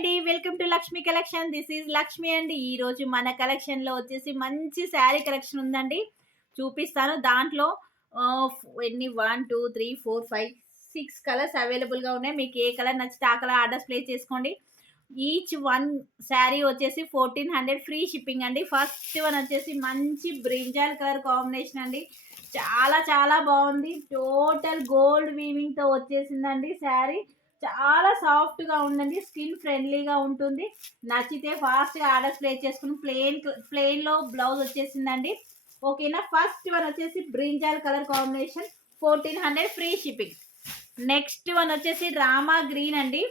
అండి. Welcome to Lakshmi collection. This is Lakshmi అండి. ఈరోజు మన కలెక్షన్‌లో వచ్చేసి మంచి శారీ కలెక్షన్ ఉందండి. చూపిస్తాను. దాంట్లో ఎన్ని 1, 2, 3, 4, 5, 6 కలర్స్ అవైలబుల్‌గా ఉన్నాయి. మీకు ఏ కలర్ నచ్చితే ఆ కలర్ ఆర్డర్స్ ప్లేస్ చేసుకోండి. ఈచ్ వన్ శారీ వచ్చేసి 1400 ఫ్రీ షిప్పింగ్ అండి. ఫస్ట్ వన్ వచ్చేసి మంచి బ్రింజాల్ కలర్ కాంబినేషన్ అండి. చాలా చాలా బాగుంది. టోటల్ గోల్డ్ వీవింగ్‌తో వచ్చేసిందండి శారీ. చాలా సాఫ్ట్‌గా ఉందండి. స్కిన్ ఫ్రెండ్లీగా ఉంటుంది. నచ్చితే ఫాస్ట్‌గా ఆర్డర్స్ ప్లేస్ చేసుకొని ప్లెయిన్‌లో బ్లౌజ్ వచ్చేసిందండి. ఓకేనా. ఫస్ట్ వన్ వచ్చేసి brinjal colour combination 1400 free shipping. Next one వచ్చేసి రామా గ్రీన్ అండి.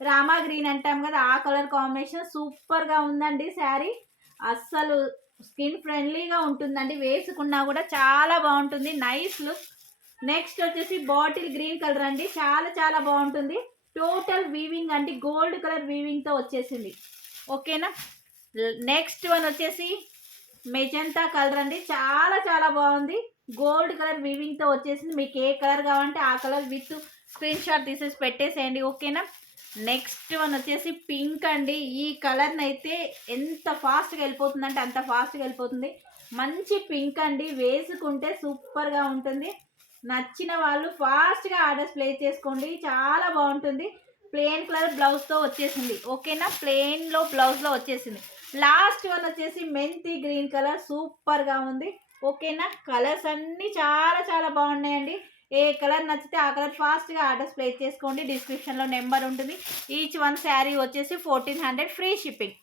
రామా గ్రీన్ అంటాం కదా, ఆ కలర్ కాంబినేషన్ సూపర్‌గా ఉందండి శారీ. అస్సలు స్కిన్ ఫ్రెండ్లీగా ఉంటుందండి. వేసుకున్నా కూడా చాలా బాగుంటుంది. Nice look. నెక్స్ట్ వచ్చేసి బాటిల్ గ్రీన్ కలర్ అండి. చాలా చాలా బాగుంటుంది. టోటల్ వీవింగ్ అండి. గోల్డ్ కలర్ వీవింగ్తో వచ్చేసింది. ఓకేనా. నెక్స్ట్ వన్ వచ్చేసి మెజంతా కలర్ అండి. చాలా చాలా బాగుంది. గోల్డ్ కలర్ వీవింగ్తో వచ్చేసింది. మీకు ఏ కలర్ కావాలంటే ఆ కలర్ విత్ స్క్రీన్ షాట్ తీసేసి పెట్టేసేయండి. ఓకేనా. నెక్స్ట్ వన్ వచ్చేసి పింక్ అండి. ఈ కలర్ని అయితే ఎంత ఫాస్ట్గా వెళ్ళిపోతుందంటే అంత ఫాస్ట్గా వెళ్ళిపోతుంది. మంచి పింక్ అండి. వేసుకుంటే సూపర్గా ఉంటుంది. నచ్చిన వాళ్ళు ఫాస్ట్గా ఆర్డర్స్ ప్లేస్ చేసుకోండి. చాలా బాగుంటుంది. ప్లెయిన్ కలర్ బ్లౌజ్తో వచ్చేసింది. ఓకేనా. ప్లెయిన్లో బ్లౌజ్లో వచ్చేసింది. లాస్ట్ వన్ వచ్చేసి మెంతి గ్రీన్ కలర్ సూపర్గా ఉంది. ఓకేనా. కలర్స్ అన్నీ చాలా చాలా బాగున్నాయండి. ఏ కలర్ నచ్చితే ఆ కలర్ ఫాస్ట్గా ఆర్డర్స్ ప్లేస్ చేసుకోండి. డిస్క్రిప్షన్లో నెంబర్ ఉంటుంది. ఈచ్ వన్ శారీ వచ్చేసి 1400 ఫ్రీ షిప్పింగ్.